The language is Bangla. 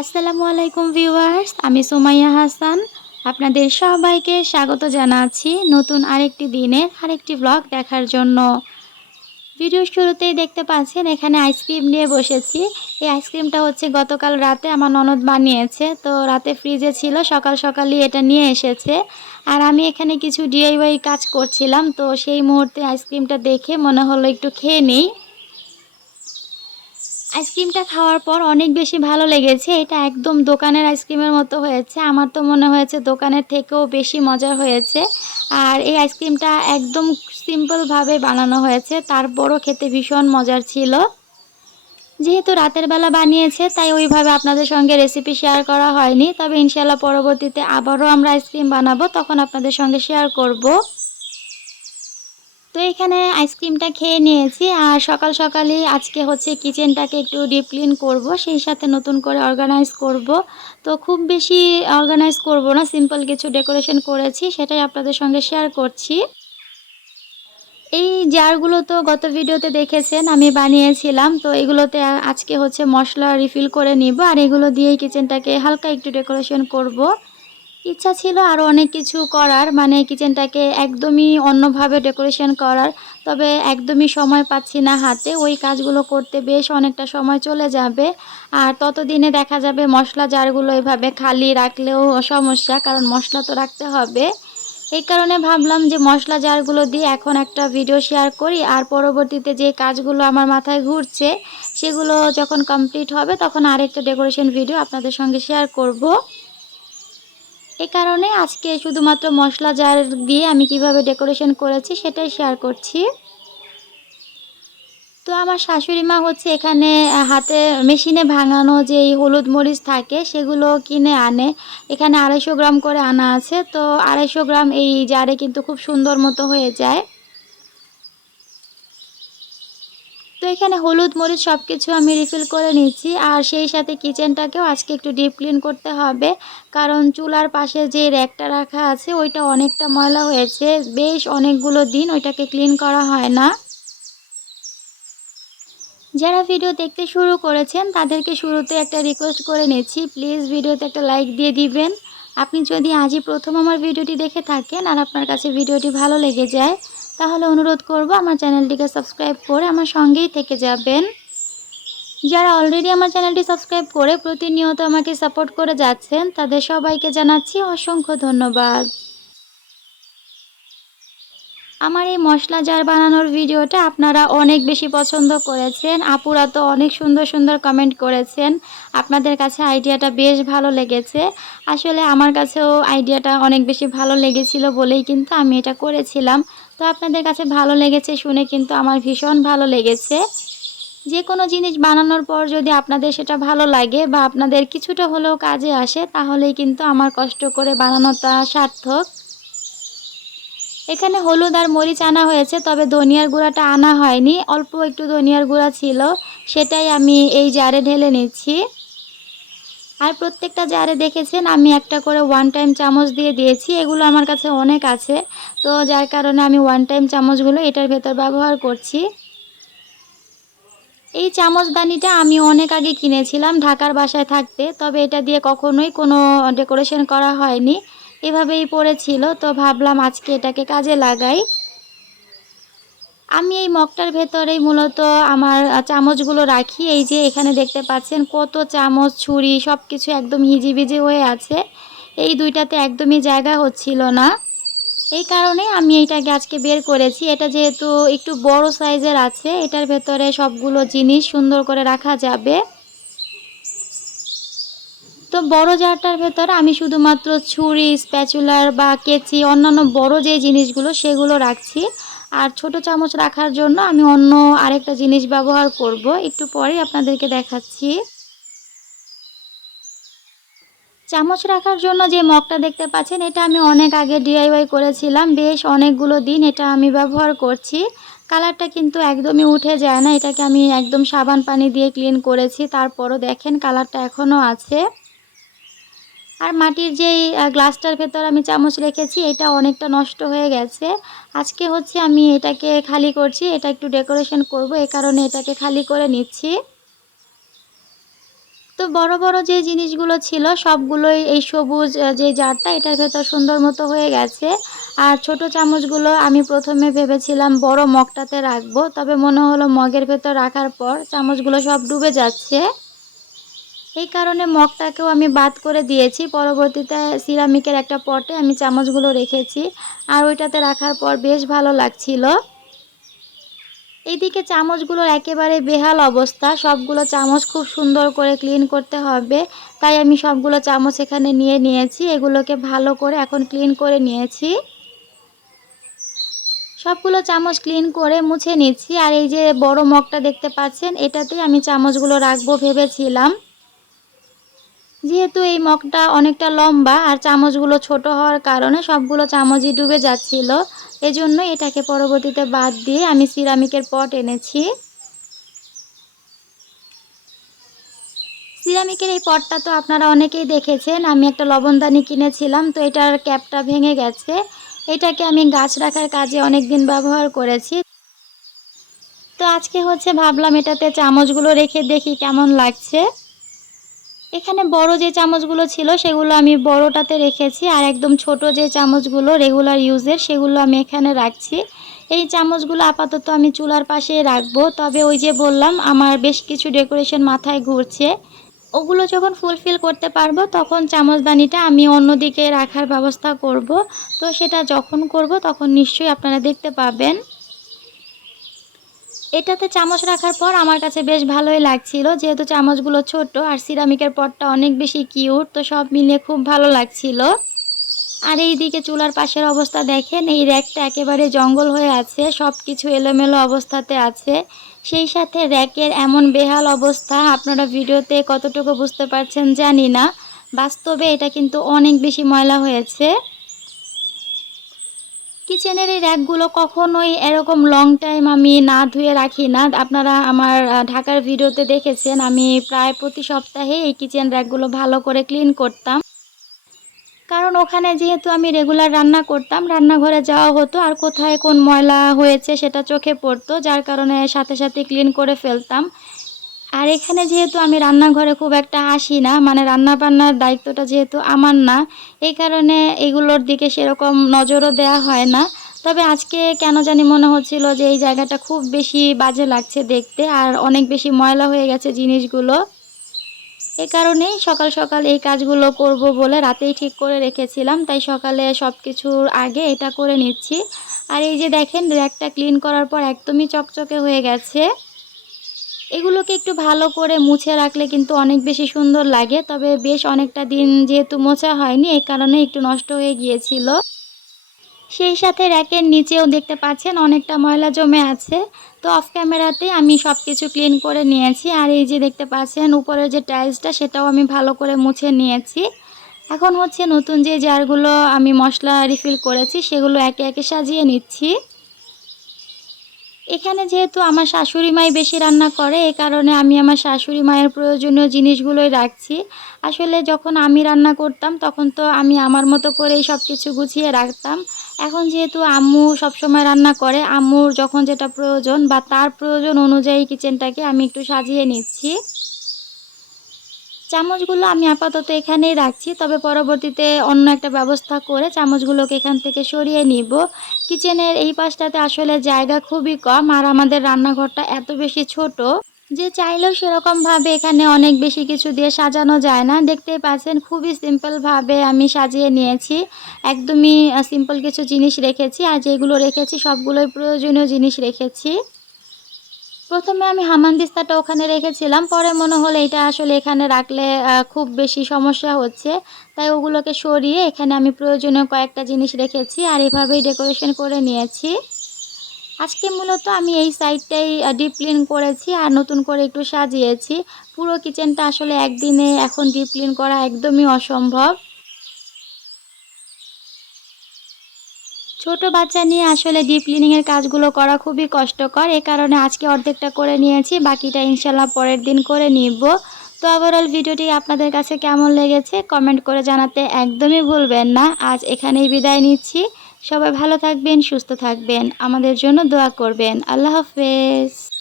আসসালামু আলাইকুম ভিউয়ার্স, আমি সুমাইয়া হাসান। আপনাদের সবাইকে স্বাগত জানাচ্ছি নতুন আরেকটি দিনের আরেকটি ব্লগ দেখার জন্য। ভিডিও শুরুতেই দেখতে পাচ্ছেন, এখানে আইসক্রিম নিয়ে বসেছি। এই আইসক্রিমটা হচ্ছে গতকাল রাতে আমার ননদ বানিয়েছে, তো রাতে ফ্রিজে ছিল, সকাল সকালই এটা নিয়ে এসেছে। আর আমি এখানে কিছু ডিআইওয়াই কাজ করছিলাম, তো সেই মুহূর্তে আইসক্রিমটা দেখে মনে হলো একটু খেয়ে নিই। আইসক্রিমটা খাওয়ার পর অনেক বেশি ভালো লেগেছে। এটা একদম দোকানের আইসক্রিমের মতো হয়েছে। আমার তো মনে হয়েছে দোকানের থেকেও বেশি মজা হয়েছে। আর এই আইসক্রিমটা একদম সিম্পলভাবে বানানো হয়েছে। তারপরও খেতে ভীষণ মজার ছিল। যেহেতু রাতের বেলা বানিয়েছে, তাই ওইভাবে আপনাদের সঙ্গে রেসিপি শেয়ার করা হয়নি। তবে ইনশাল্লাহ পরবর্তীতে আবারও আমরা আইসক্রিম বানাবো। তখন আপনাদের সঙ্গে শেয়ার করব। তো এখানে আইসক্রিমটা খেয়ে নিয়েছি আর সকাল সকালই আজকে হচ্ছে কিচেনটাকে একটু ডিপ ক্লিন করব, সেই সাথে নতুন করে অর্গানাইজ করব তো খুব বেশি অর্গানাইজ করব না সিম্পল কিছু ডেকোরেশন করেছি, সেটাই আপনাদের সঙ্গে শেয়ার করছি এই জারগুলো তো গত ভিডিওতে দেখেছেন, আমি বানিয়েছিলাম, তো এগুলোতে আজকে হচ্ছে মশলা রিফিল করে নিব, আর এগুলো দিয়েই কিচেনটাকে হালকা একটু ডেকোরেশন করব। ইচ্ছা ছিল আরও অনেক কিছু করার মানে কিচেনটাকে একদমই অন্যভাবে ডেকোরেশন করার, তবে একদমই সময় পাচ্ছি না হাতে। ওই কাজগুলো করতে বেশ অনেকটা সময় চলে যাবে। আর ততদিনে দেখা যাবে মশলা জারগুলো এভাবে খালি রাখলেও সমস্যা, কারণ মশলা তো রাখতে হবে। এই কারণে ভাবলাম যে মশলা জারগুলো দিয়ে এখন একটা ভিডিও শেয়ার করি, আর পরবর্তীতে যে কাজগুলো আমার মাথায় ঘুরছে, সেগুলো যখন কমপ্লিট হবে তখন আরেকটা ডেকোরেশন ভিডিও আপনাদের সঙ্গে শেয়ার করব। এ কারণে আজকে শুধুমাত্র মশলা জার দিয়ে আমি কীভাবে ডেকোরেশন করেছি সেটাই শেয়ার করছি। তো আমার শাশুড়ি মা হচ্ছে এখানে হাতে মেশিনে ভাঙানো যে হলুদ মরিচ থাকে সেগুলো কিনে আনে। এখানে আড়াইশো গ্রাম করে আনা আছে। তো আড়াইশো গ্রাম এই জারে কিন্তু খুব সুন্দর মতো হয়ে যায়। তো এখানে হলুদ, মরিচ সব কিছু আমি রিফিল করে নিচ্ছি আর সেই সাথে কিচেনটাকেও আজকে একটু ডিপ ক্লিন করতে হবে। কারণ চুলার পাশে যে র্যাকটা রাখা আছে, ওইটা অনেকটা ময়লা হয়েছে। বেশ অনেকগুলো দিন ওইটাকে ক্লিন করা হয় না। যারা ভিডিও দেখতে শুরু করেছেন, তাদেরকে শুরুতে একটা রিকোয়েস্ট করে নিচ্ছি। প্লিজ ভিডিওতে একটা লাইক দিয়ে দিবেন। আপনি যদি আজই প্রথম আমার ভিডিওটি দেখে থাকেন আর আপনার কাছে ভিডিওটি ভালো লেগে যায় তাহলে অনুরোধ করব আমার চ্যানেলটিকে সাবস্ক্রাইব করে আমার সঙ্গেই থেকে যাবেন। যারা অলরেডি আমার চ্যানেলটি সাবস্ক্রাইব করে প্রতিনিয়ত আমাকে সাপোর্ট করে যাচ্ছেন, তাদের সবাইকে জানাচ্ছি অসংখ্য ধন্যবাদ। আমার এই মশলা জার বানানোর ভিডিওটা আপনারা অনেক বেশি পছন্দ করেছেন। আপুরা তো অনেক সুন্দর সুন্দর কমেন্ট করেছেন। আপনাদের কাছে আইডিয়াটা বেশ ভালো লেগেছে। আসলে আমার কাছেও আইডিয়াটা অনেক বেশি ভালো লেগেছিল বলেই কিন্তু আমি এটা করেছিলাম। তো আপনাদের কাছে ভালো লেগেছে শুনে কিন্তু আমার ভীষণ ভালো লেগেছে। যে কোনো জিনিস বানানোর পর যদি আপনাদের সেটা ভালো লাগে বা আপনাদের কিছুটা হলেও কাজে আসে, তাহলেই কিন্তু আমার কষ্ট করে বানানোটা সার্থক। এখানে হলুদ আর মরিচ আনা হয়েছে, তবে ধনিয়ার গুঁড়াটা আনা হয়নি। অল্প একটু ধনিয়ার গুঁড়া ছিল, সেটাই আমি এই জারে ঢেলে নিচ্ছি। আর প্রত্যেকটা জারে দেখেছেন, আমি একটা করে ওয়ান টাইম চামচ দিয়ে দিয়েছি, এগুলো আমার কাছে অনেক আছে। তো যার কারণে আমি ওয়ান টাইম চামচগুলো এটার ভেতর ব্যবহার করছি। এই চামচদানিটা আমি অনেক আগে কিনেছিলাম ঢাকার বাসায় থাকতে, তবে এটা দিয়ে কখনোই কোনো ডেকোরেশন করা হয়নি। এভাবেই পড়েছিল, তো ভাবলাম আজকে এটাকে কাজে লাগাই। আমি এই মগটার ভেতরেই মূলত আমার চামচগুলো রাখি। এই যে এখানে দেখতে পাচ্ছেন কত চামচ, ছুরি সব কিছু একদম হিজিবিজি হয়ে আছে। এই দুইটাতে একদমই জায়গা হচ্ছিল না। এই কারণে আমি এইটাকে আজকে বের করেছি। এটা যেহেতু একটু বড় সাইজের আছে, এটার ভেতরে সবগুলো জিনিস সুন্দর করে রাখা যাবে। তো বড় জারটার ভেতরে আমি শুধুমাত্র ছুরি, স্প্যাচুলার বা কেচি, অন্যান্য বড় যে জিনিসগুলো সেগুলো রাখছি। আর ছোট চামচ রাখার জন্য আমি অন্য আরেকটা জিনিস ব্যবহার করব। একটু পরে আপনাদেরকে দেখাচ্ছি। চামচ রাখার জন্য যে মগটা দেখতে পাচ্ছেন, এটা আমি অনেক আগে ডিআইওয়াই করেছিলাম। বেশ অনেকগুলো দিন এটা আমি ব্যবহার করছি। কালারটা কিন্তু একদমই উঠে যায় না। এটাকে আমি একদম সাবান পানি দিয়ে ক্লিন করেছি। তারপরও দেখেন কালারটা এখনও আছে। আর মাটির যেই গ্লাসটার ভেতর আমি চামচ রেখেছি, এটা অনেকটা নষ্ট হয়ে গেছে। আজকে হচ্ছে আমি এটাকে খালি করছি, এটা একটু ডেকোরেশন করব, এ কারণে এটাকে খালি করে নিচ্ছি। তো বড় বড় যে জিনিসগুলো ছিল, সবগুলোই এই সবুজ যে জারটা, এটার ভেতর সুন্দর মতো হয়ে গেছে। আর ছোট চামচগুলো আমি প্রথমে ভেবেছিলাম বড় মগটাতে রাখব, তবে মনে হলো মগের ভেতর রাখার পর চামচগুলো সব ডুবে যাচ্ছে। এই কারণে মগটাকেও আমি বাদ করে দিয়েছি। পরবর্তীতে সিরামিকের একটা পটে আমি চামচগুলো রেখেছি আর ওইটাতে রাখার পর বেশ ভালো লাগছিল। এইদিকে চামচগুলোর একেবারে বেহাল অবস্থা। সবগুলো চামচ খুব সুন্দর করে ক্লিন করতে হবে। তাই আমি সবগুলো চামচ এখানে নিয়ে নিয়েছি। এগুলোকে ভালো করে এখন ক্লিন করে নিয়েছি। সবগুলো চামচ ক্লিন করে মুছে নিচ্ছি। আর এই যে বড় মগটা দেখতে পাচ্ছেন, এটাতেই আমি চামচগুলো রাখব ভেবেছিলাম। যেহেতু এই মগটা অনেকটা লম্বা আর চামচগুলো ছোট হওয়ার কারণে সবগুলো চামচই ডুবে যাচ্ছিল, এজন্য এটাকে পরবর্তীতে বাদ দিয়ে আমি সিরামিকের পট এনেছি। সিরামিকের এই পটটা তো আপনারা অনেকেই দেখেছেন, আমি একটা লবণদানি কিনেছিলাম, তো এটার ক্যাপটা ভেঙে গেছে। এটাকে আমি গাছ রাখার কাজে অনেক দিন ব্যবহার করেছি। তো আজকে হচ্ছে ভাবলাম এটাতে চামচগুলো রেখে দেখি কেমন লাগছে। এখানে বড় যে চামচগুলো ছিল, সেগুলো আমি বড়টাতে রেখেছি আর একদম ছোট যে চামচগুলো রেগুলার ইউজের সেগুলো আমি এখানে রাখছি। এই চামচগুলো আপাতত আমি চুলার পাশে রাখব। তবে ওই যে বললাম, আমার বেশ কিছু ডেকোরেশন মাথায় ঘুরছে। ওগুলো যখন ফুলফিল করতে পারব, তখন চামচদানিটা আমি অন্যদিকে রাখার ব্যবস্থা করব। তো সেটা যখন করব, তখন নিশ্চয়ই আপনারা দেখতে পাবেন। এটাতে চামচ রাখার পর আমার কাছে বেশ ভালোই লাগছিল, যেহেতু চামচগুলো ছোট আর সিরামিকের পটটা অনেক বেশি কিউট, তো সব মিলে খুব ভালো লাগছিল। আর এই দিকে চুলার পাশের অবস্থা দেখেন, এই র্যাকটা একেবারে জঙ্গল হয়ে আছে সব কিছু এলোমেলো অবস্থাতে আছে। সেই সাথে র্যাকের এমন বেহাল অবস্থা, আপনারা ভিডিওতে কতটুকু বুঝতে পারছেন জানি না। বাস্তবে এটা কিন্তু অনেক বেশি ময়লা হয়েছে। কিচেনের এই র্যাকগুলো কখনোই এরকম লং টাইম আমি না ধুয়ে রাখি না। আপনারা আমার ঢাকার ভিডিওতে দেখেছেন, আমি প্রায় প্রতি সপ্তাহে এই কিচেন র্যাকগুলো ভালো করে ক্লিন করতাম। কারণ ওখানে যেহেতু আমি রেগুলার রান্না করতাম, রান্নাঘরে যাওয়া হতো আর কোথায় কোন ময়লা হয়েছে সেটা চোখে পড়তো, যার কারণে সাথে সাথে ক্লিন করে ফেলতাম। আর এখানে যেহেতু আমি রান্নাঘরে খুব একটা আসি না মানে রান্না বান্নার দায়িত্বটা যেহেতু আমার না, এই কারণে এগুলোর দিকে সেরকম নজরও দেওয়া হয় না। তবে আজকে কেন জানি মনে হচ্ছিল যে এই জায়গাটা খুব বেশি বাজে লাগছে দেখতে, আর অনেক বেশি ময়লা হয়ে গেছে জিনিসগুলো। এ কারণেই সকাল সকাল এই কাজগুলো করব বলে রাতেই ঠিক করে রেখেছিলাম, তাই সকালে সব কিছুর আগে এটা করে নিচ্ছি। আর এই যে দেখেন, র্যাকটা ক্লিন করার পর একদমই চকচকে হয়ে গেছে। এগুলোকে একটু ভালো করে মুছে রাখলে কিন্তু অনেক বেশি সুন্দর লাগে। তবে বেশ অনেকটা দিন যেহেতু মোছা হয়নি এই কারণে একটু নষ্ট হয়ে গিয়েছিল। সেই সাথে র্যাকের নিচেও দেখতে পাচ্ছেন অনেকটা ময়লা জমে আছে। তো অফ ক্যামেরাতে আমি সব কিছু ক্লিন করে নিয়েছি। আর এই যে দেখতে পাচ্ছেন উপরের যে টাইলসটা, সেটাও আমি ভালো করে মুছে নিয়েছি। এখন হচ্ছে নতুন যে জারগুলো আমি মশলা রিফিল করেছি, সেগুলো একে একে সাজিয়ে নিচ্ছি। এখানে যেহেতু আমার শাশুড়ি মাই বেশি রান্না করে, এ কারণে আমি আমার শাশুড়ি মায়ের প্রয়োজনীয় জিনিসগুলোই রাখছি। আসলে যখন আমি রান্না করতাম, তখন তো আমি আমার মতো করেই সব কিছু গুছিয়ে রাখতাম। এখন যেহেতু আম্মু সবসময় রান্না করে, আম্মুর যখন যেটা প্রয়োজন বা তার প্রয়োজন অনুযায়ী কিচেনটাকে আমি একটু সাজিয়ে নিচ্ছি। চামচগুলো আমি আপাতত এখানেই রাখছি, তবে পরবর্তীতে অন্য একটা ব্যবস্থা করে চামচগুলোকে এখান থেকে সরিয়ে নিব। কিচেনের এই পাশটাতে আসলে জায়গা খুবই কম, আর আমাদের রান্নাঘরটা এত বেশি ছোট যে চাইলেও সেরকমভাবে এখানে অনেক বেশি কিছু দিয়ে সাজানো যায় না। দেখতেই পাচ্ছেন, খুবই সিম্পলভাবে আমি সাজিয়ে নিয়েছি। একদমই সিম্পল কিছু জিনিস রেখেছি, আর যেগুলো রেখেছি সবগুলোই প্রয়োজনীয় জিনিস রেখেছি। প্রথমে আমি হামানদিস্তাটা ওখানে রেখেছিলাম, পরে মনে হলো এটা আসলে এখানে রাখলে খুব বেশি সমস্যা হচ্ছে। তাই ওগুলোকে সরিয়ে এখানে আমি প্রয়োজনীয় কয়েকটা জিনিস রেখেছি আর এভাবেই ডেকোরেশন করে নিয়েছি। আজকে মূলত আমি এই সাইডটাই ডিপ ক্লিন করেছি আর নতুন করে একটু সাজিয়েছি। পুরো কিচেনটা আসলে একদিনে এখন ডিপ ক্লিন করা একদমই অসম্ভব। ছোট বাচ্চা নিয়ে আসলে ডিপ ক্লিনিংয়ের কাজগুলো করা খুবই কষ্টকর। এ কারণে আজকে অর্ধেকটা করে নিয়েছি, বাকিটা ইনশাল্লাহ পরের দিন করে নিব। তো ওভারঅল ভিডিওটি আপনাদের কাছে কেমন লেগেছে কমেন্ট করে জানাতে একদমই ভুলবেন না। আজ এখানেই বিদায় নিচ্ছি। সবাই ভালো থাকবেন, সুস্থ থাকবেন। আমাদের জন্য দোয়া করবেন। আল্লাহ হাফেজ।